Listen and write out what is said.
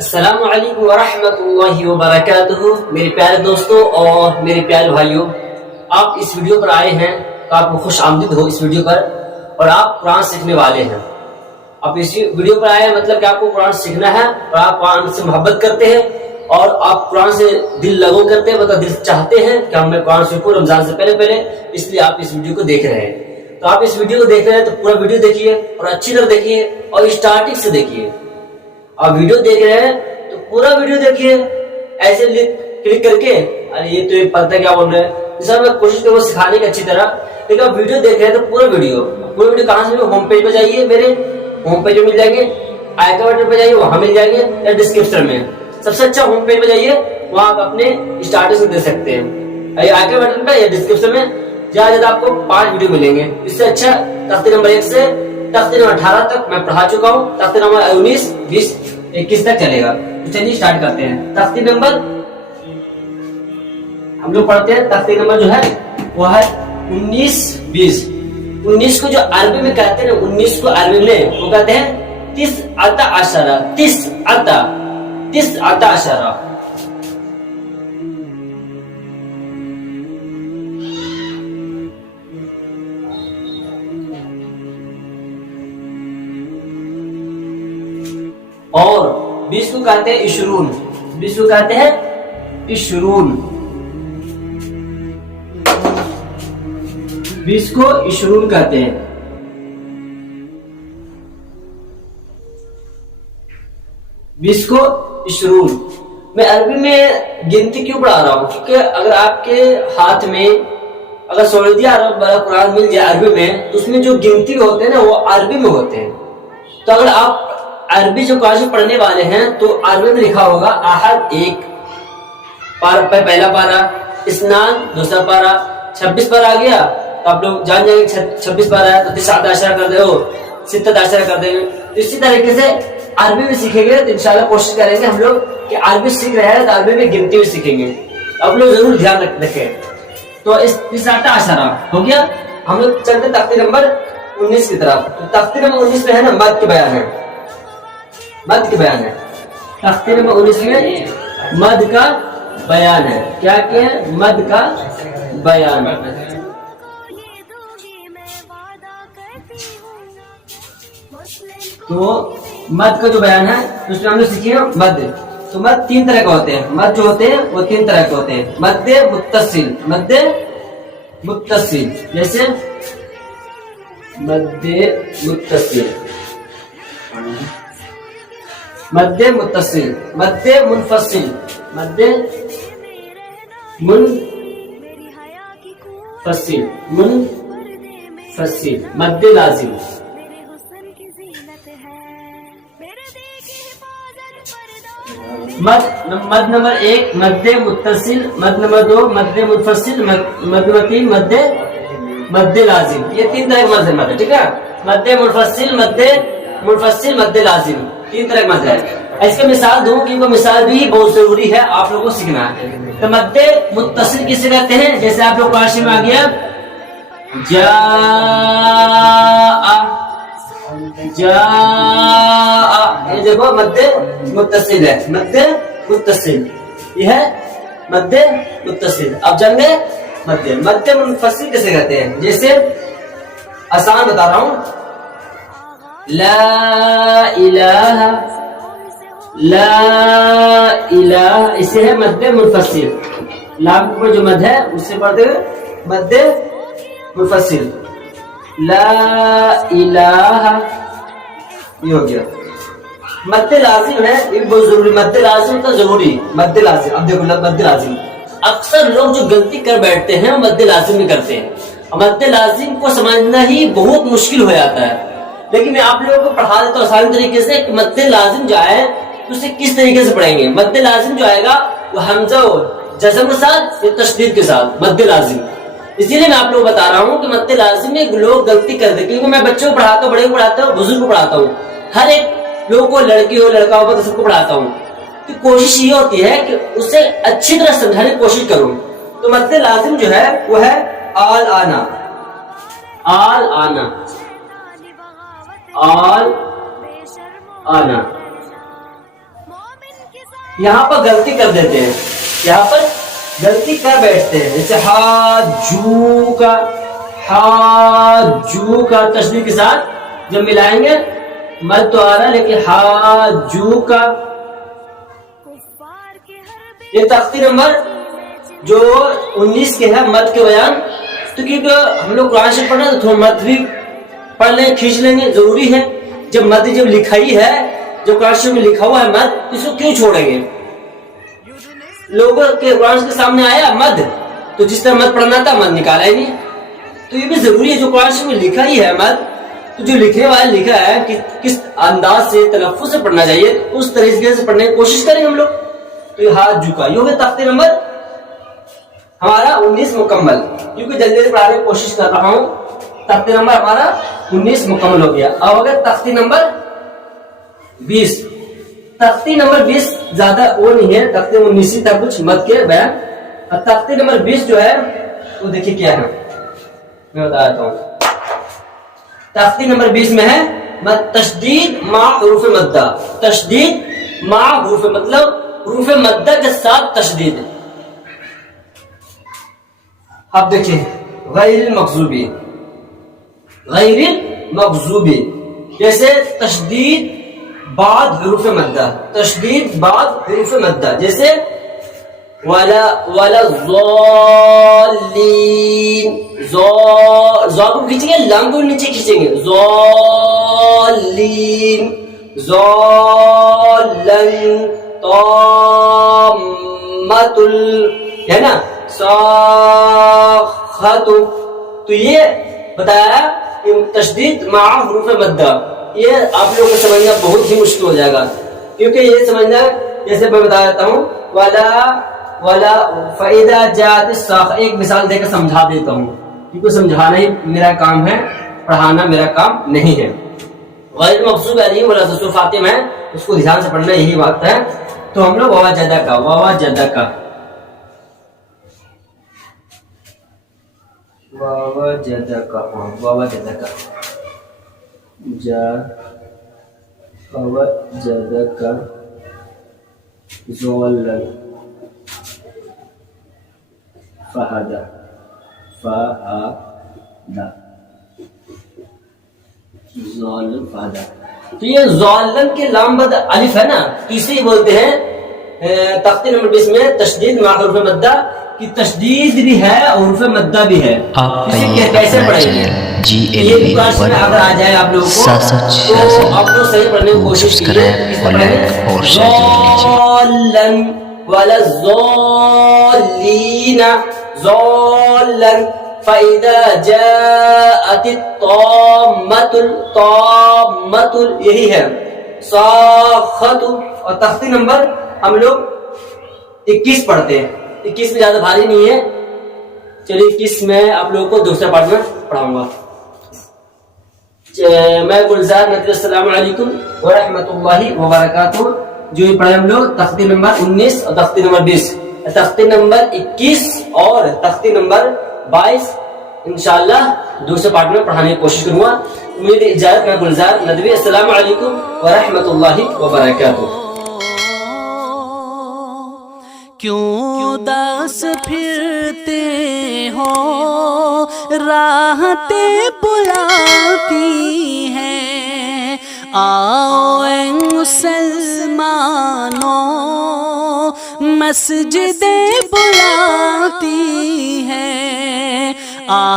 السلام علیکم ورحمۃ اللہ وبرکاتہ۔ میرے پیارے دوستوں اور میرے پیارے بھائیوں، آپ اس ویڈیو پر آئے ہیں تو آپ کو خوش آمدید ہو اس ویڈیو پر، اور آپ قرآن سیکھنے والے ہیں۔ آپ اس ویڈیو پر آئے ہیں مطلب کہ آپ کو قرآن سیکھنا ہے، اور آپ قرآن سے محبت کرتے ہیں اور آپ قرآن سے دل لگو کرتے ہیں، مطلب دل چاہتے ہیں کہ ہم قرآن سیکھوں رمضان سے پہلے، اس لیے آپ اس ویڈیو کو دیکھ رہے ہیں۔ تو آپ اس ویڈیو کو دیکھ رہے ہیں تو پورا ویڈیو دیکھیے اور اچھی طرح دیکھیے اور اسٹارٹنگ سے دیکھیے۔ آپ ویڈیو دیکھ رہے ہیں تو پورا ویڈیو دیکھیے، ایسے کلک کر کے ارے یہ تو ایک پتہ کیا بول رہے ہیں، سر میں کوشش کروں سکھانے کی اچھی طرح، لیکن آپ ویڈیو دیکھ رہے ہیں تو پورا ویڈیو کہاں سے؟ ہوم پیج پہ جائیے، میرے ہوم پیج میں مل جائیں گے، آئی کا بٹن پہ جائیے وہاں مل جائیں گے، یا ڈسکرپشن میں سب سے اچھا ہوم پیج پہ جائیے، وہاں آپ اپنے اسٹارٹنگ سے دیکھ سکتے ہیں، آئی کا بٹن پہ یا ڈسکرپشن میں زیادہ آپ کو 5 ویڈیو ملیں گے۔ اس سے اچھا تختی نمبر 1 سے تختی نمبر 18 تک میں پڑھا چکا ہوں، تختی نمبر 19 20 21 تک چلے گا۔ تو چلیے اسٹارٹ کرتے ہیں۔ تختی نمبر ہم لوگ پڑھتے ہیں، تختی نمبر جو ہے وہ ہے 19 20۔ 19 کو جو عربی میں کہتے ہیں، 19 کو عربی میں وہ کہتے ہیں 19 عشرہ، 19 عشرہ۔ اور 20 کو کہتے ہیں 20، 20 کو کہتے ہیں 20، 20 کو 20 کہتے ہیں۔ 20 کو 20۔ میں عربی میں گنتی کیوں پڑھا رہا ہوں؟ کیونکہ اگر آپ کے ہاتھ میں اگر سعودی عرب والا قرآن مل جائے عربی میں، تو اس میں جو گنتی ہوتے ہیں نا وہ عربی میں ہوتے ہیں۔ تو اگر آپ عربی جو کالج پڑھنے والے ہیں تو عربی میں لکھا ہوگا احد 1 پہلا پارا، اسنان دوسرا پارا، 26 پر آ گیا تو آپ لوگ جان جائیں گے 26 پر آیا تو 19 کر دے ہو، 17 کر دیں گے۔ تو اسی طریقے سے عربی بھی سیکھیں گے تو انشاءاللہ کوشش کریں گے ہم لوگ کہ عربی سیکھ رہے ہیں تو عربی میں گنتی بھی سیکھیں گے، آپ لوگ ضرور دھیان رکھیں۔ تو 19 ہو گیا۔ ہم لوگ چلتے تختی نمبر 19 کی طرف۔ تو تختی نمبر 19 میں ہے نا مد کے بیان ہے، مد کے بیان ہے۔ تختی نمبر 19 میں مد کا بیان ہے۔ کیا کہ مد کا بیان ہے۔ تو مد کا جو بیان ہے اس میں ہم نے سیکھے مد۔ تو مد 3 طرح کا ہوتے ہیں، مد جو ہوتے ہیں وہ 3 طرح کے ہوتے ہیں۔ مد متصل، مد متصل، جیسے مد متصل، مد متصل، مد منفصل، مد منفصل، منفصل، مد لازم۔ مد نمبر 1 مد متصل، مد نمبر 2 مد منفصل، مد نمبر 3 مد لازم۔ یہ 3 طرح کے مد ہے، ٹھیک ہے؟ مد منفصل، مد منفصل، مد لازم، 3 طرح کے مد ہے۔ اس کا مثال دوں کیونکہ مثال بھی بہت ضروری ہے، آپ لوگوں کو سیکھنا ہے۔ تو مد متصل کسے کہتے ہیں؟ جیسے آپ لوگ پارشی میں آ گیا یہ دیکھو مد متصل ہے، مد متصل، یہ ہے مد متصل۔ اب جانتے ہیں مد منفصل کیسے کہتے ہیں؟ جیسے آسان بتا رہا ہوں، لا الہ، لا الہ، اسے ہے مد منفصل۔ لام پر جو مد ہے اس سے پڑھتے ہوئے مد منفصل، لا الہ، یہ ہو گیا۔ مد لازم ہے، یہ بہت ضروری، مد لازم تو ضروری، مد لازم۔ اب دیکھو مد لازم، اکثر لوگ جو غلطی کر بیٹھتے ہیں مد لازم میں کرتے ہیں، مد لازم کو سمجھنا ہی بہت مشکل ہو جاتا ہے۔ لیکن میں آپ لوگوں کو پڑھا دیتا ہوں آسان طریقے سے کہ مد لازم جو ہے اسے کس طریقے سے پڑھیں گے۔ مد لازم جو آئے گا وہ حمزہ اور جزم کے ساتھ یا تشدید کے ساتھ، مد لازم۔ اسی لیے میں آپ لوگ بتا رہا ہوں کہ مد لازم میں لوگ غلطی کرتے ہیں، کیونکہ میں بچوں کو پڑھاتا ہوں، بڑے کو پڑھاتا ہوں، بزرگ کو پڑھاتا ہوں، ہر ایک لوگوں کو، لڑکی ہو لڑکا ہو تو سب کو پڑھاتا ہوں۔ تو کوشش یہ ہوتی ہے کہ اسے اچھی طرح سمجھانے کی کوشش کروں۔ تو مد لازم جو ہے وہ ہے آل آنا، آل آنا، آل آنا۔ یہاں پر غلطی کر دیتے ہیں, یہاں پر غلطی کر بیٹھتے ہیں. جیسے حاجو کا, حاجو کا تشدید کے ساتھ جب ملائیں گے مد تو آ رہا ہے, لیکن حاجو کا. یہ تختی نمبر جو 19 کے ہے مد کے بیان. تو کیونکہ ہم لوگ قرآن شریف پڑھنا تو تھوڑا مد بھی پڑھ لیں, کھینچ لیں گے, ضروری ہے. جب مد جب لکھائی ہے, جو قرآن شریف میں لکھا ہوا ہے مد, اس کو کیوں چھوڑیں گے؟ لوگوں کے قرآن کے سامنے آیا مد, تو جس طرح مد پڑھنا تھا مد نکالا ہی نہیں. تو یہ بھی ضروری ہے, جو قرآن شریف میں لکھا ہی ہے مد, تو جو لکھنے والے لکھا ہے کہ کس انداز سے تلفظ سے پڑھنا چاہیے, اس طریقے سے پڑھنے کی کوشش کریں ہم لوگ. تو یہ ہاتھ جھکا, یہ ہوگا تختی نمبر ہمارا 19 مکمل. کیونکہ جلدی جلدی پڑھانے کی کوشش کر رہا ہوں. تختی نمبر ہمارا 19 مکمل ہو گیا. اب اگر تختی نمبر 20, تختی نمبر 20 زیادہ وہ نہیں ہے, تختی 19 تک کچھ مد کے بیان. تختی نمبر 20 جو ہے وہ دیکھیے کیا ہے, میں بتا دیتا ہوں. تختی نمبر 20 میں ہے مد تشدید مع حروف مدہ. تشدید مع حروف, مطلب حروف مدہ کے ساتھ تشدید. اب دیکھیں غیر المغضوبی, غیر المغضوبی, جیسے تشدید بعد حروف مدہ, تشدید بعد حروف مدہ, جیسے ولا الضالین. زا کو کھینچیں گے, لام کو نیچے کھینچیں گے. ضالین, ضالن, طامت ہے نا, صاخت. تو یہ بتایا کہ تشدید مع حروف مدہ, یہ آپ لوگوں کو سمجھنا بہت ہی مشکل ہو جائے گا. کیونکہ یہ سمجھنا, جیسے میں بتا دیتا ہوں, ولا فإذا جاءت الصاخة, ایک مثال دے کر سمجھا دیتا ہوں, کیونکہ سمجھانا ہی میرا کام ہے, پڑھانا میرا کام نہیں ہے. غیر مغضوب علیہم ولا الضالین فاتحہ ہے, اس کو دھیان سے پڑھنا, یہی بات ہے. تو ہم لوگ واوا جدہ کا, واوا جدہ کا, واوا جدہ کا, واوا جدہ کا, جا واوا جدہ کا, زولن فہدا, فہدا, زولن فہدا. تو یہ زولن کے لام بد الف ہے نا, تو اسے بولتے ہیں تختی نمبر 20 میں تشدید مع حروف مدہ کی تشدید بھی ہے اور حروف مدہ بھی ہے. اسے کیسے پڑھیں گے؟ یہ بھی کلاس میں اگر آ جائے آپ لوگوں کو, تو آپ لوگ صحیح پڑھنے کی کوشش کیجیے. ضالن ولا الضالین, ضالن فإذا جاءت الطامة, الطامة یہی ہے. صاخت. اور تختی نمبر ہم لوگ 21 پڑھتے ہیں, 21 میں زیادہ بھاری نہیں ہے. چلیے 21 میں آپ لوگوں کو دوسرا پارٹ میں پڑھاؤں گا. میں گلزار ندوی, السلام علیکم ورحمۃ اللہ وبرکاتہ. جو یہ پڑھے ہم لوگ تختی نمبر 19 اور تختی نمبر 20, تختی نمبر 21 اور تختی نمبر 22 انشاءاللہ دوسرے پارٹ میں پڑھانے کی کوشش کروں گا. امید اجازت, میں گلزار ندوی, السلام علیکم ورحمۃ اللہ وبرکاتہ. کیوں اداس پھرتے ہو, راحتیں بلاتی ہیں, آؤ اے مسلمانوں, مسجدیں بلاتی ہیں.